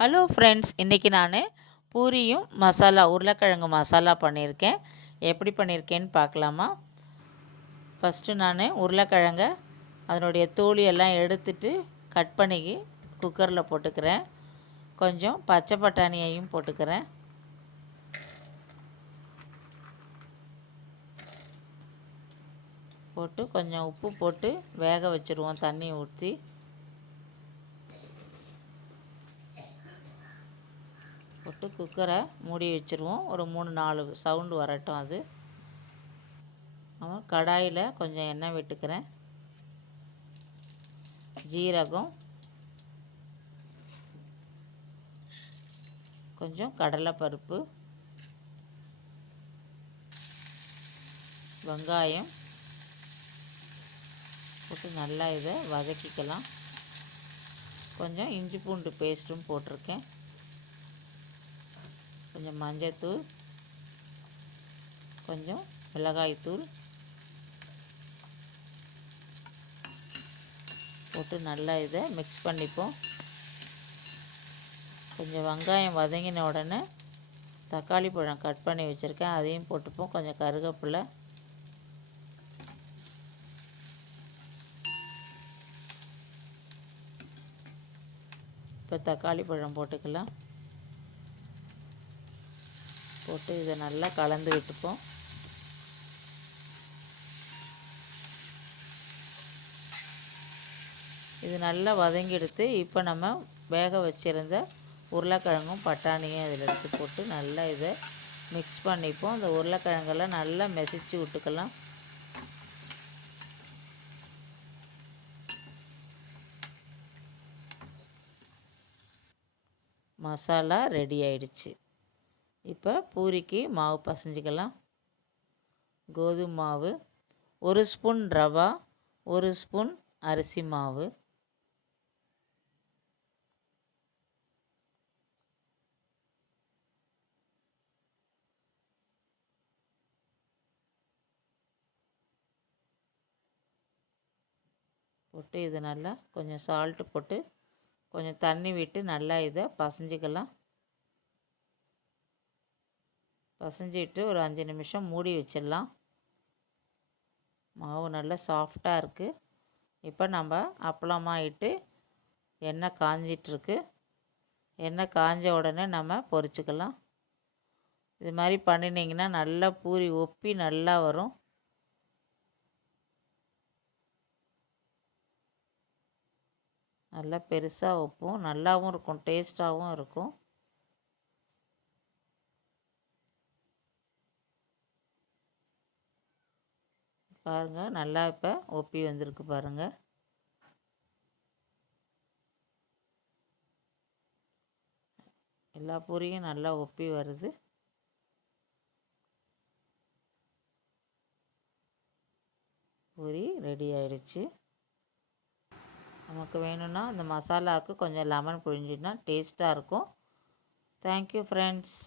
Hello friends, இன்றைக்கி நான் பூரியும் மசாலா உருளைக்கிழங்கு மசாலா பண்ணியிருக்கேன். எப்படி பண்ணியிருக்கேன்னு பார்க்கலாமா? ஃபஸ்ட்டு நான் உருளைக்கிழங்க அதனுடைய தோலியெல்லாம் எடுத்துட்டு கட் பண்ணி குக்கரில் போட்டுக்கிறேன். கொஞ்சம் பச்சை பட்டாணியையும் போட்டுக்கிறேன். போட்டு கொஞ்சம் உப்பு போட்டு வேக வச்சுருவோம் தண்ணி ஊற்றி. போட்டு குக்கரை மூடி வச்சுருவோம். ஒரு 3-4 சவுண்டு வரட்டும். அது கடாயில் கொஞ்சம் எண்ணெய் விட்டுக்கிறேன். ஜீரகம், கொஞ்சம் கடலைப்பருப்பு, வெங்காயம் போட்டு நல்லா இதை வதக்கிக்கலாம். கொஞ்சம் இஞ்சி பூண்டு பேஸ்ட்டும் போட்டிருக்கேன். கொஞ்சம் மஞ்சள்தூள், கொஞ்சம் மிளகாய்த்தூள் போட்டு நல்லா இதை மிக்ஸ் பண்ணிப்போம். கொஞ்சம் வெங்காயம் வதங்கின உடனே தக்காளி பழம் கட் பண்ணி வச்சுருக்கேன், அதையும் போட்டுப்போம். கொஞ்சம் கருவேப்பிலை, இப்போ தக்காளி பழம் போட்டுக்கலாம். போட்டு இதை நல்லா கலந்து விட்டுப்போம். இது நல்லா வதங்கி எடுத்து இப்போ நம்ம வேக வச்சுருந்த உருளைக்கிழங்கும் பட்டாணியும் அதில் எடுத்து போட்டு நல்லா இதை மிக்ஸ் பண்ணிப்போம். அந்த உருளைக்கிழங்கெல்லாம் நல்லா மெசிச்சு விட்டுக்கலாம். மசாலா ரெடி ஆயிடுச்சு. இப்போ பூரிக்கு மாவு பசைஞ்சிக்கலாம். கோதுமை மாவு 1 ஸ்பூன், ரவா 1 ஸ்பூன், அரிசி மாவு, போட்டு இது நல்லா கொஞ்சம் சால்ட்டு போட்டு கொஞ்சம் தண்ணி விட்டு நல்லா இதை பசைஞ்சிக்கலாம். பசைஞ்சிட்டு ஒரு 5 நிமிஷம் மூடி வச்சிடலாம். மாவு நல்லா சாஃப்டாக இருக்குது. இப்போ நம்ம அப்பளமாயிட்டு எண்ணெய் காஞ்சிட்ருக்கு. எண்ணெய் காஞ்ச உடனே நம்ம பொரிச்சுக்கலாம். இது மாதிரி பண்ணினீங்கன்னா நல்லா பூரி ஒப்பி நல்லா வரும். நல்லா பெருசாக வைப்போம், நல்லாவும் இருக்கும், டேஸ்ட்டாகவும் இருக்கும். பாருங்கள், நல்லா இப்போ ஒப்பி வந்திருக்கு பாருங்கள். எல்லா பூரியும் நல்லா ஒப்பி வருது. பூரி ரெடி ஆயிடுச்சு. நமக்கு வேணும்னா அந்த மசாலாவுக்கு கொஞ்சம் லெமன் புழிஞ்சினா டேஸ்ட்டாக இருக்கும். Thank you friends.